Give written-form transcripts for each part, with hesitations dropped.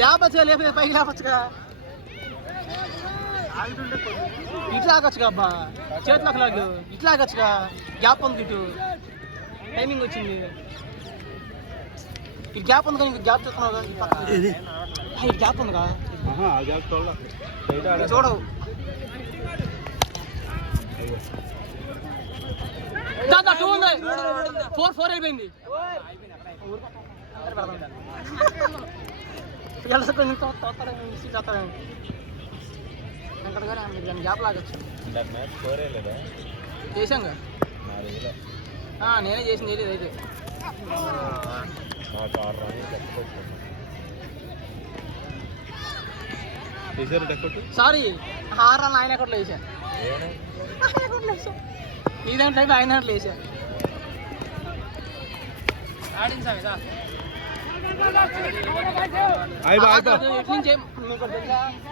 లేపచ్చు లేపే పైకి లేపచ్చుగా ఇట్లా ఆగచ్చుగా అబ్బా చేతులకు లాగు ఇట్లా ఆగచ్చుగా గ్యాప్ ఉంది ఇటు టైమింగ్ వచ్చింది ఇటు గ్యాప్ ఉంది కానీ గ్యాప్ చూస్తున్నావుగా ఇటు గ్యాప్ ఉందిగా చూడవు దాదా 2 ఉంది 4 అయిపోయింది వెంకట గారు దాన్ని గ్యాప్ లాగచ్చు చేశాంగా నేనే చేసింది ఏది అయితే సారీ 6 రన్లు ఆయన ఎక్కడ వేసా ఈ దాంట్లో అయితే ఆయన దాంట్లో వేసా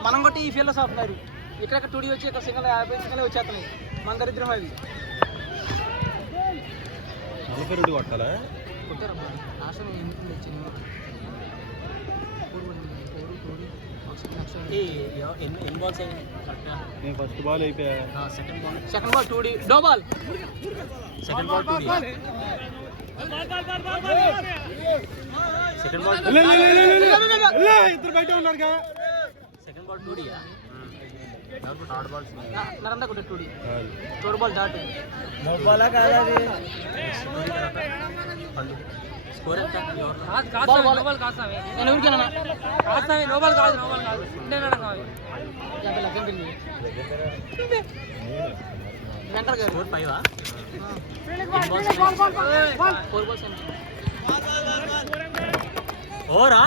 మనం కొట్టి ఈ ఫీల్డ్ వస్తున్నారు ఇక్కడ 2D వచ్చి ఇక్కడ సింగల్ 50 సింగల్ వచ్చేస్తున్నాయి మన దరిద్రం అవి కొట్టారా కొట్టారు ఫస్ట్ బాల్ అయిపోయా second ball 2D dot ball second ball 2D second ball ఇద్దరు బయట ఉన్నారు కదా second ball 2D third ball నరందా కొట్టే 2D third ball dot no ball కాదు అది స్కోర్ ఎంత కాదు నో బాల్ కాదు సామే నేను ఊరికేనా కాదు సామే నో బాల్ కాదు ఉండేనడం కాదు యాభై లక్షం బిల్లు వెంకట గారు 4 5 4 బాల్స్ ఓరా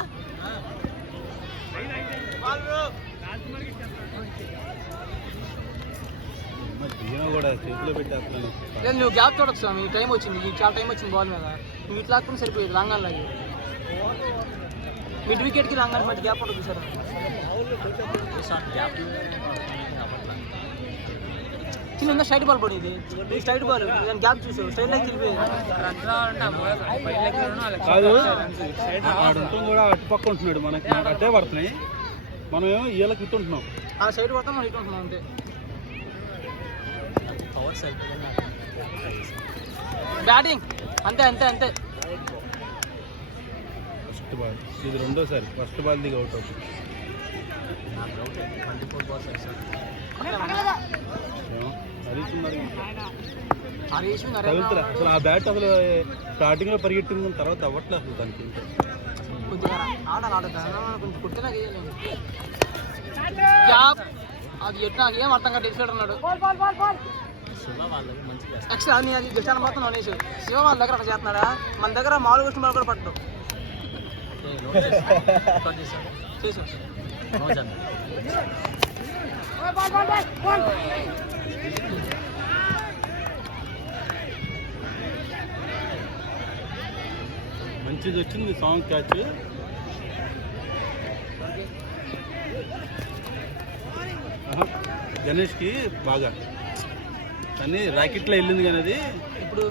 లేదు నువ్వు గ్యాప్ చూడొచ్చు స్వామి టైం వచ్చింది చాలా టైం వచ్చింది బాల్ మీద నువ్వు ఇట్లా ఆడుకుని సరిపోయేది లాంగాన్ లాగి మిడ్ వికెట్కి లాంగాన్ మధ్య గ్యాప్ ఉంటుంది సార్ చిన్న స్ట్రైట్ బాల్ పడింది స్ట్రైట్ బాల్ నేను గ్యాప్ చూసావు స్ట్రైట్ లెగ్ తిరిగిపోయింది కూడా అటుపక్క ఉంటున్నాడు మనకి అట్టే పడుతున్నాయి మనం ఏమో ఇళ్ళకి ఇటు ఉంటున్నాం ఆ సైడ్ పడతాం మనం ఇటు ఉంటున్నాం అంతే బ్యాటింగ్ అంతే అంతే అంతే ఫస్ట్ బాల్ ఇది రెండోసారి ఫస్ట్ బాల్ దిగి అవుట్ అవుతుంది అసలు ఆ బ్యాట్ అసలు స్టార్టింగ్ లో పరిగెట్టింది తర్వాత అవ్వట్లేదు అసలు దానికి కొద్దిగా ఆడాలి కొంచెం కొట్టినా అది ఎట్లా ఏం అర్థం కాదు తెలిసాడు అన్నాడు యాక్చువల్ అది అది జస్ట్ మొత్తం నోనేసి శివ వాళ్ళ దగ్గర అట్లా చేస్తున్నాడా మన దగ్గర మామూలు వచ్చిన వాళ్ళు కూడా పట్టు చేసు మంచిది వచ్చింది సాంగ్ క్యాచ్ గణేష్కి బాగా కానీ ర్యాకెట్లో వెళ్ళింది కానీ అది ఇప్పుడు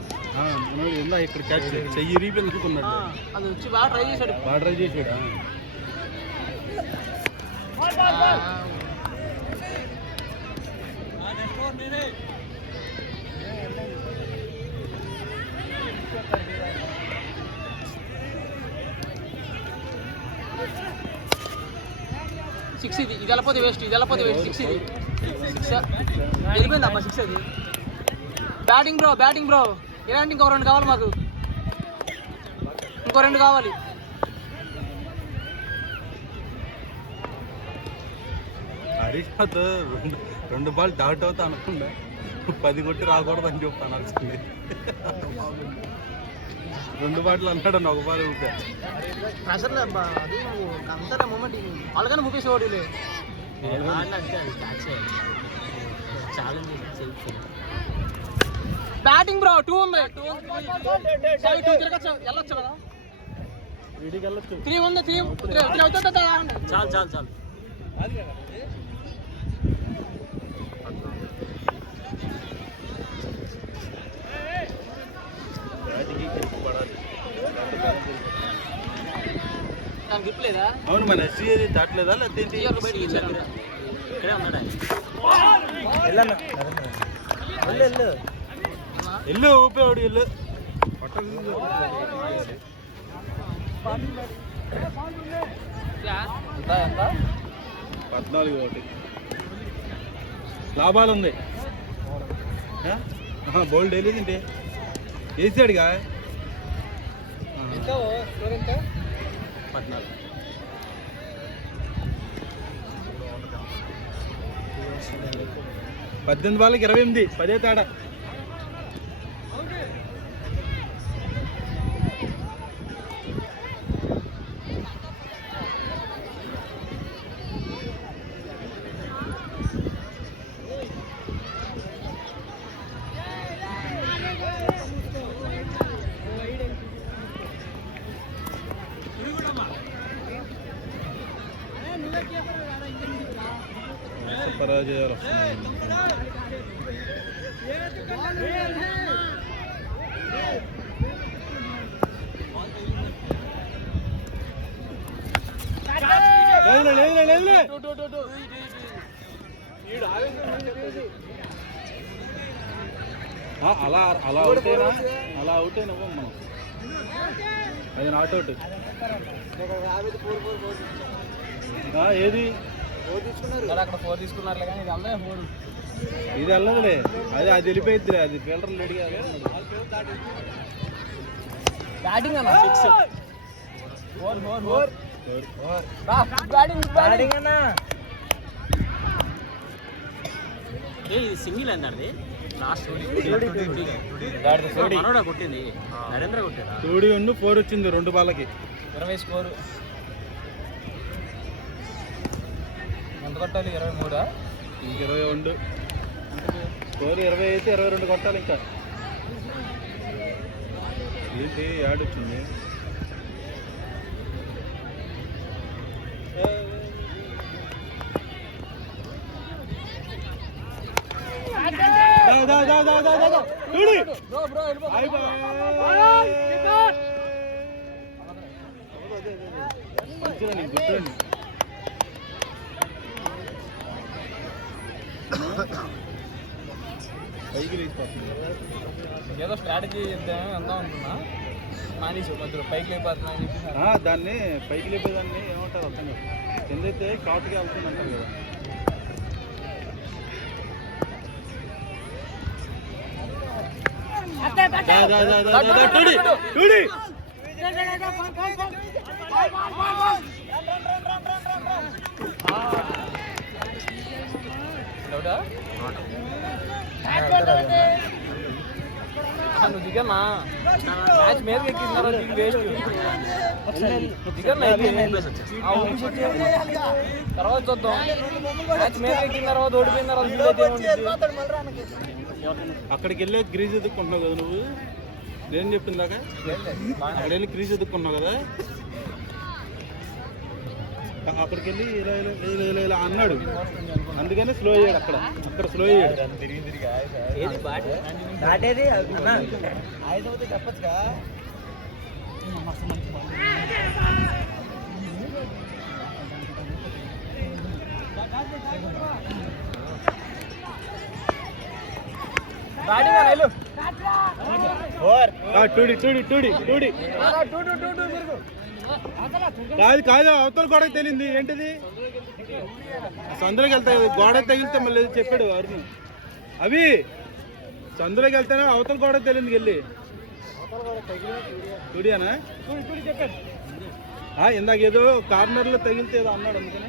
ఇక్కడ క్యాచ్ చెయ్యి రీపోయింది అనుకున్నాడు అది వచ్చి బాగా ట్రై చేశాడు 6 ఇది వెళ్ళపోతే వేస్ట్ 6 ఇది 6 వెళ్ళిపోయింది అమ్మా 6 అది బ్యాటింగ్ బ్రో ఇలాంటి ఇంకో 2 కావాలి మాకు ఇంకో 2 కావాలి హరీష్ 2 బాల్ డాట్ అవుతా అనుకున్నా 10 కొట్టి రాకూడదు అని చెప్తాను అనుకుంది 2 బాటలు అన్నాడు 1 బాల్ ఊపా ప్రెషర్ అబ్బా అది అంతటా మూమెంట్ వాళ్ళకన్నా ముఖేష్ ఓడిలే బ్యాటింగ్ బ్రో 2 ఉంది 2 తిరగచ్చు వెళ్ళొచ్చు కదా 3 ఉంది 3 అవుతుంది చాలు అవును మన ఎస్సీ అది దాటలేదా లేకపోతే ఇక్కడే ఉన్నాడా ఎల్లు ఊపేవాడు ఎల్లు 14 లాభాలు ఉంది బోల్డ్ వెళ్ళేదండి వేసాడుగా 18 వాళ్ళకి 28 10 తేడా పరాజయాలు వస్తున్నాయి అలా అలా అవుటేనా అలా అవుటేనా మనం అది నాట్ అవుట్ ఏది అక్కడ 4 తీసుకున్నారు కానీ ఇది వెళ్ళదులే అది అది వెళ్ళిపోయిద్దిలే అది ఫీల్డర్ రెడీ బ్యాటింగ్ అన్న 6 బ్యాటింగ్ అన్న ఇది సింగిల్ అండి లాస్ట్ మనోడా కొట్టింది నరేంద్ర కొట్టాడా 4 వచ్చింది 2 బాళ్ళకి 20 స్కోరు ఎంత కొట్టాలి 23 ఇంక 22 స్కోర్ 20 అయితే 22 కొట్టాలి ఇంకా ఏంటి యాడ్ వచ్చింది గుర్తురండి ఏదో స్ట్రాటజీ చెప్తామే వెళ్దాం అనుకున్నా మానేసి మధ్యలో పైకి లేకపోతున్నా అని చెప్పి దాన్ని పైకి లేపేదాన్ని ఏమంటారు అర్థం కాదు కింద అయితే కాటుగా వెళ్తుంది అంటారు కదా నువ్వు దిగన్నా మ్యాచ్ మీద ఎక్కిస్తున్నారు వేస్ట్ దిగన్నా తర్వాత చూద్దాం మ్యాచ్ మీద ఎక్కిన తర్వాత ఓడిపోయిన తర్వాత అక్కడికి వెళ్ళే క్రీజ్ ఎదుర్కొంటున్నావు కదా నువ్వు నేను చెప్పిందాక అక్కడ వెళ్ళి క్రీజ్ ఎదుర్కొన్నావు కదా అక్కడికి వెళ్ళి ఇలా ఇలా ఇలా ఇలా అన్నాడు అందుకని స్లో అయ్యాడు అక్కడ స్లో అయ్యాడు చెప్పచ్చుగా కాదు కాదు అవతల గోడ తెలియంది ఏంటిది సందులోకి వెళ్తాయి గోడ తగిలితే మళ్ళీ చెప్పాడు అరుణ్ అవి సందులోకి వెళ్తానే అవతల గోడ తెలియదు వెళ్ళి చూడియానా ఇందాక ఏదో కార్నర్లో తగిలితే ఏదో అన్నాడు అందుకని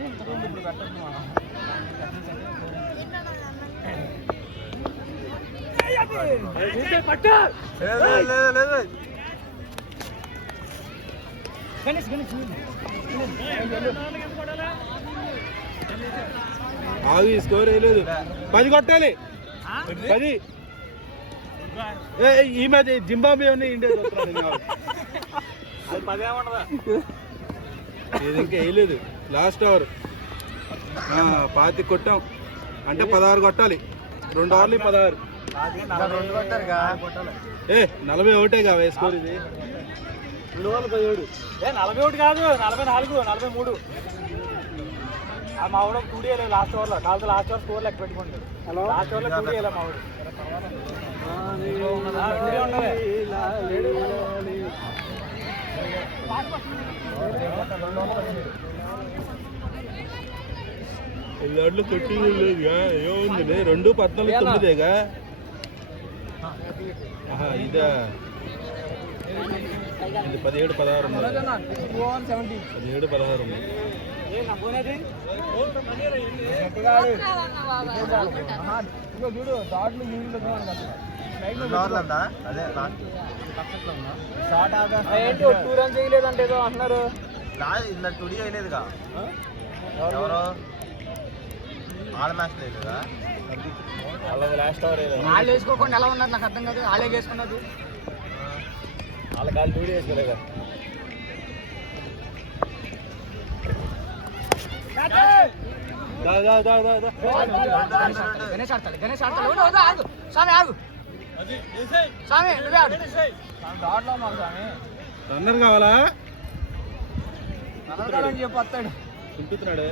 ఆగి స్కోర్ వేయలేదు 10 కొట్టాలి 10 ఈ మధ్య జింబాబే ఇండియా ఇది ఇంకా వేయలేదు లాస్ట్ ఓవర్ 25 కొట్టాం అంటే 16 కొట్టాలి 2 ఓవర్లు 16 40 ఒకటే కావే స్కోర్ ఇది 41 కాదు 44 43. మా ఊడ 2 వేయలేదు లాస్ట్ ఓవర్లో. కాదు లాస్ట్ ఓవర్ స్కోర్ లెక్క పెట్టుకుంటాడు. లాస్ట్ ఓవర్లో 2 వేయలే మా ఊడు. దాంట్లో కొట్టి లేదుగా ఏముంది 2-14-9గా. ఇదా ఇది 17-16 ఉంది. 17-16 ఉంది. ఏంటి 2 రన్స్ చేయలేదంటే ఏదో అంటున్నారు. ఇలా టుడి వేయలేదుగా ఎవరో ఆడ మ్యాచ్ లేదుగా. లాస్ట్ ఓవర్ వాళ్ళు వేసుకోకుండా ఎలా ఉన్నారు నాకు అర్థం కాదు. వాళ్ళే వేసుకున్నారు. వాళ్ళ కాళ్ళు టూడీ వేసుకోలేదా. గణేష్ ఆడతాడు. గణేష్ ఆడతాడు. ఆగు స్వామి ఆగు. స్వామి నువ్వే ఆడు. దాంట్లో మాకు స్వామి రన్నర్ కావాలా చెప్పు వస్తాడు. చింపుతున్నాడే.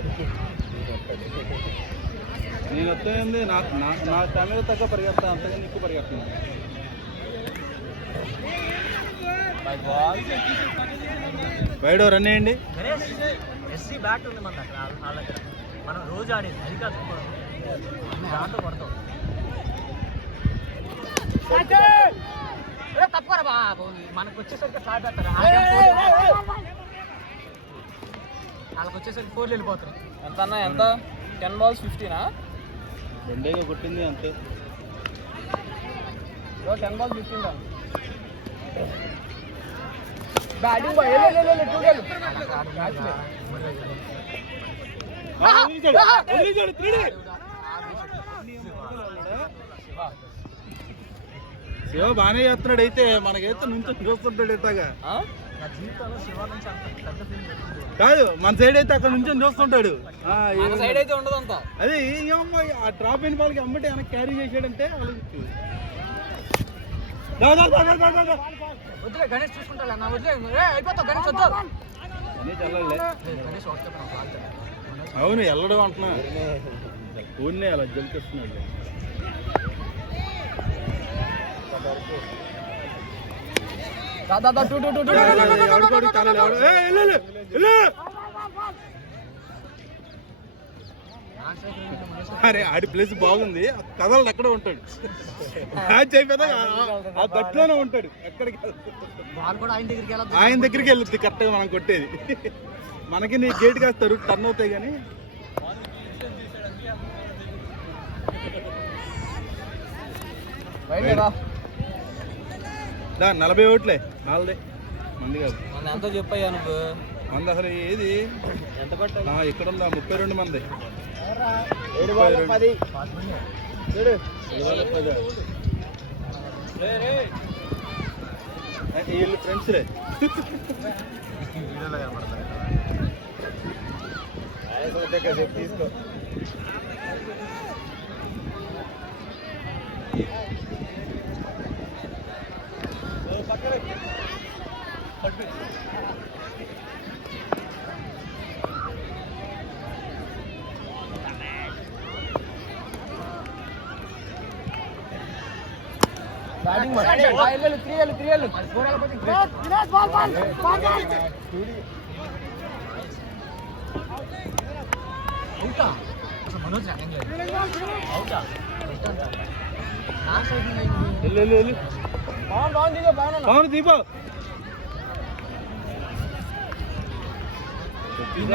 నేను వస్తాయింది నా తమిళ తక్కువ పరిగెత్తా, అంతకన్నా ఎక్కువ పరిగెత్తున్నా. బయట రన్ వేయండి. ఎస్సీ బ్యాట్ ఉంది మన దగ్గర. వాళ్ళ దగ్గర మనం రోజు ఆడేది అది కాదు. దాంట్లో కొడతాం. తక్కువ బాబు మనకు వచ్చేసరికి స్టార్ట్ అవుతారు. వాళ్ళకి వచ్చేసరికి 4 వెళ్ళిపోతారు. ఎంత అన్నా ఎంత 10 balls 15 రెండేగా కొట్టింది అంతే. 10 balls 15 బ్యాటింగ్ బాయ్. శివ బాగానే చేస్తున్నాడు. అయితే మనకైతే నుంచి చూస్తుంటాడు. ఎట్టాగా కాదు మన సైడ్ అయితే అక్కడ నుంచి చూస్తుంటాడు. సైడ్ అయితే ఉండదు అంతా. అదే ఆ డ్రాప్ అయిన వాళ్ళకి అమ్మటే వెనక్కి క్యారీ చేసాడంటే వద్దులే గణేష్ చూసుకుంటా. నా వదిలే అయిపోతావు. గణేష్ వద్దు. అవును వెళ్ళడం అంటున్నా. ఊరినే అలా జలిపిస్తున్నాడు. అరే ఆడి ప్లేస్ బాగుంది. కథలు ఎక్కడ ఉంటాడు. మ్యాచ్ అయిపోతా ఆ దట్లోనే ఉంటాడు. ఎక్కడికి ఆయన దగ్గరికి వెళ్తుంది కరెక్ట్గా మనం కొట్టేది. మనకి నీ గేట్ కాస్తారు టర్న్ అవుతాయి. కానీ 40 ఓట్లే వాళ్ళదే మంది కాదు. ఎంతో చెప్పయ్యా నువ్వు. మంది అసలు ఏది ఎంత పట్టా ఇక్కడ ఉందా 32 మంది. 7-10 వీళ్ళు ఫ్రెండ్స్ రే. తీసుకో. బ్యాటింగ్ 3 మనోజ్ పవన్ దీపో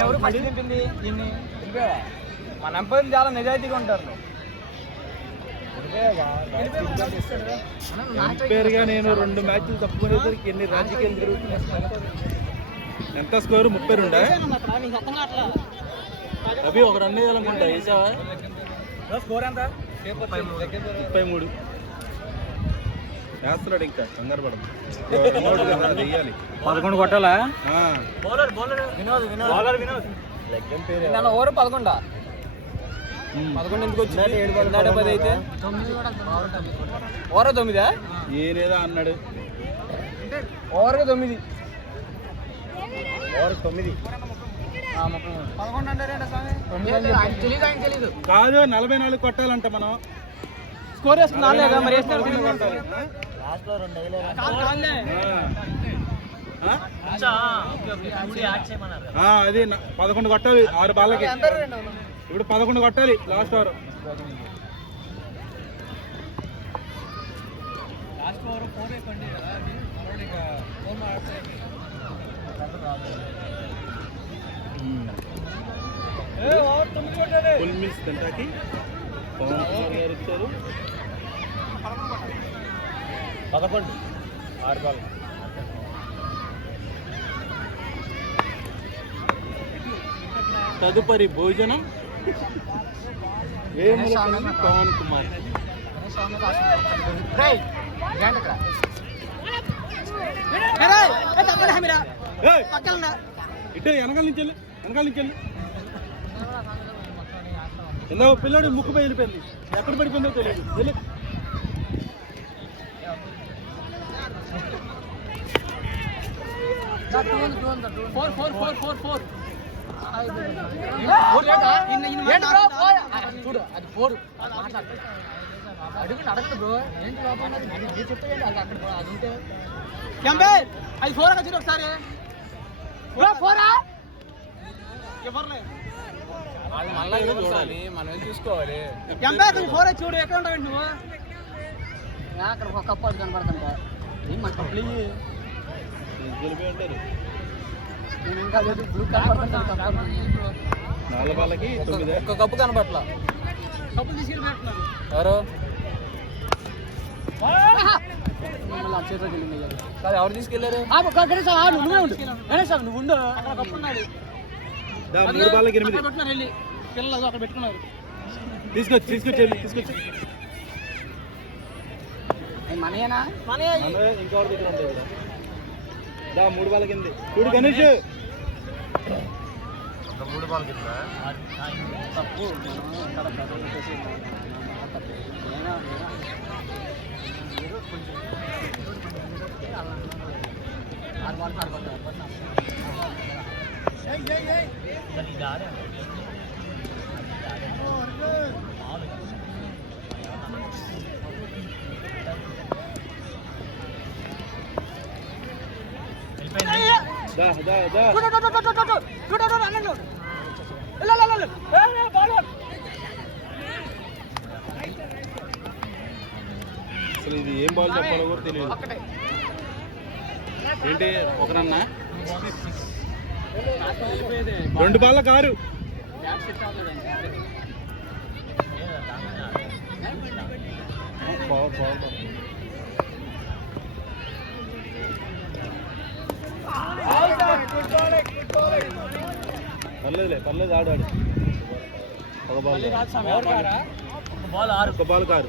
ఎవరు పట్టి తింటుంది దీన్ని. మన ఎంపైర్లు చాలా నిజాయితీగా ఉంటారు. పేరుగా నేను 2 మ్యాచ్లు తప్పుకునేసరికి ఎన్ని రాజకీయాలు జరుగుతున్నాయి. ఎంత స్కోరు 32. అవి ఒక రన్ వేయాలనుకుంటా. వేసావా? స్కోర్ ఎంత? 33 వేస్తున్నాడు. ఇంకా కంగారు పడదు. వెయ్యాలి. 11 కొట్టాలా? ఓవర్ 11 ఎందుకు వచ్చింది? 10 అయితే ఓవర్ 9 ఏనేదా అన్నాడు. Over 9 over 9. తెలీదు కాదు 44 కొట్టాలంట మనం. స్కోర్ వేసుకున్నా మరి వేసిన కొట్టాలి. లాస్ట్ లో 2 వేయలేదు. అది 11 కొట్టాలి 6 బాళ్ళకి. ఇప్పుడు 11 కొట్టాలి లాస్ట్ ఓవర్. ఫుల్ మిల్స్ తింటాకి పవన్ కుమార్ గారు ఇచ్చారు. 11 6 బాల్. తదుపరి భోజనం వేములపల్లి పవన్ కుమార్. ఏయ్! ఇటు వెనకాల నుంచి వెళ్ళి ఇలా పిల్లాడు ముక్కు పై వెళ్ళిపోయింది. ఎక్కడ పడిపోయిందో తెలియదు. వెళ్ళి చూడు అది 4 అడుగు అడగదు బ్రో. ఏంటి లోపల చెప్తే అది అక్కడ అది ఉంటే అది 4 అక్కడ చూడు ఒకసారి. 4 మనం చూసుకోవాలి. 4 చూడు ఎక్కడ ఉంటావు నువ్వు. అక్కడ ఒక కప్పు అది కనపడుతుంటా. ఏం మా కప్పులు గెలిపోయి ఉంటారు. నేను ఇంకా లేదు బ్లూ కనపడుతుంటా. 4 బాళ్ళకి 9. ఒక్క కప్పు కనపట్ల. కప్పులు తీసుకెళ్ళి పెట్టున్నారు ఎవరు ఎవరు తీసుకెళ్ళారు. నువ్వు ఉండు. అక్కడ కప్పు ఉన్నాడు. 3 బాళ్ళకి 8. పెట్టున్నారు వెళ్ళి పిల్లలు అక్కడ పెట్టుకున్నారు. తీసుకొచ్చి మనయేనా ఇంకా దగ్గర ఉంటాయి కదా. 3 బాళ్ళకి 8. చూడు గణేష్ 3 బాల్ కింద తప్పు. అసలు ఇది ఏం బాల్ చెప్పాలో కూడా తెలియదు. ఏంటి ఒకరన్నా 2 బాళ్ళ కారు. పర్లేదు ఆడు. ఒక బాల్ కారు.